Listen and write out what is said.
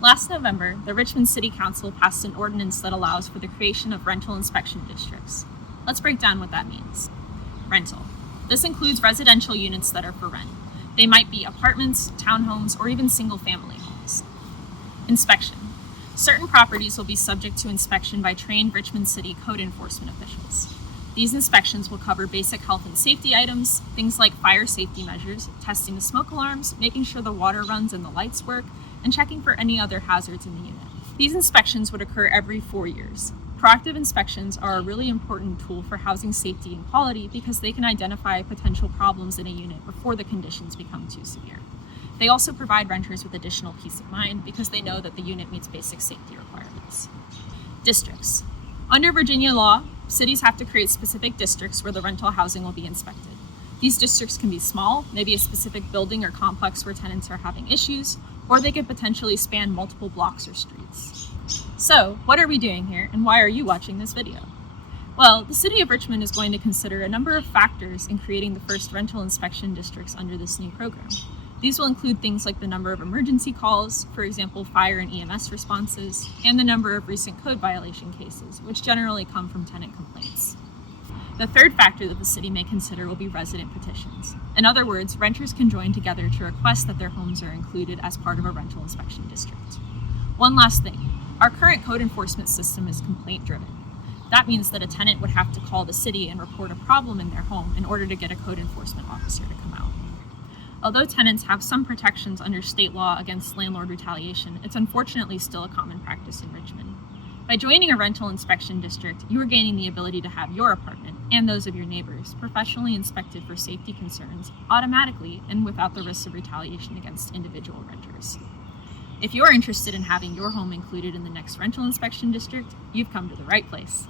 Last November, the Richmond City Council passed an ordinance that allows for the creation of rental inspection districts. Let's break down what that means. Rental. This includes residential units that are for rent. They might be apartments, townhomes, or even single-family homes. Inspection. Certain properties will be subject to inspection by trained Richmond City code enforcement officials. These inspections will cover basic health and safety items, things like fire safety measures, testing the smoke alarms, making sure the water runs and the lights work, and checking for any other hazards in the unit. These inspections would occur every 4 years. Proactive inspections are a really important tool for housing safety and quality because they can identify potential problems in a unit before the conditions become too severe. They also provide renters with additional peace of mind because they know that the unit meets basic safety requirements. Districts. Under Virginia law, cities have to create specific districts where the rental housing will be inspected. These districts can be small, maybe a specific building or complex where tenants are having issues, or they could potentially span multiple blocks or streets. So, what are we doing here, and why are you watching this video? Well, the City of Richmond is going to consider a number of factors in creating the first rental inspection districts under this new program. These will include things like the number of emergency calls, for example, fire and EMS responses, and the number of recent code violation cases, which generally come from tenant complaints. The third factor that the city may consider will be resident petitions. In other words, renters can join together to request that their homes are included as part of a rental inspection district. One last thing, our current code enforcement system is complaint-driven. That means that a tenant would have to call the city and report a problem in their home in order to get a code enforcement officer to come out. Although tenants have some protections under state law against landlord retaliation, it's unfortunately still a common practice in Richmond. By joining a rental inspection district, you are gaining the ability to have your apartment and those of your neighbors professionally inspected for safety concerns automatically and without the risk of retaliation against individual renters. If you're interested in having your home included in the next rental inspection district, you've come to the right place.